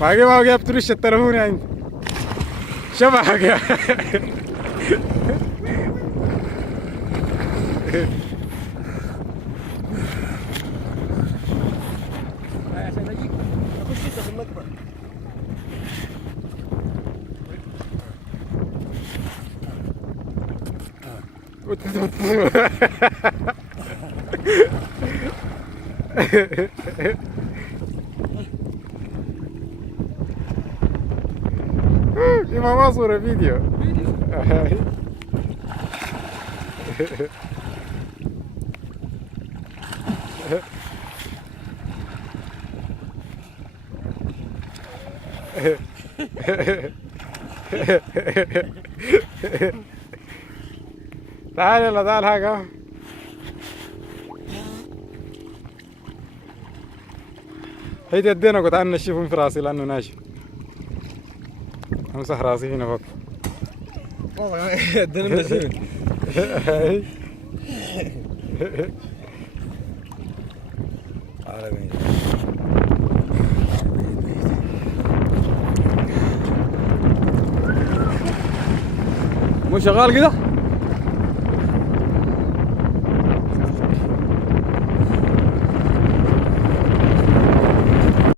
باقي ما جاب ترش التلفون عندي شبحك يا عشان اجيك اخش انت في المقبره. دي ما صورة فيديو. تعال يلا تعال حاجة هي يدينا قطع نشوفهم في راسي لأنه ناشف امسح راسي هنا فوق والله يدنا منزلين. مو شغال كده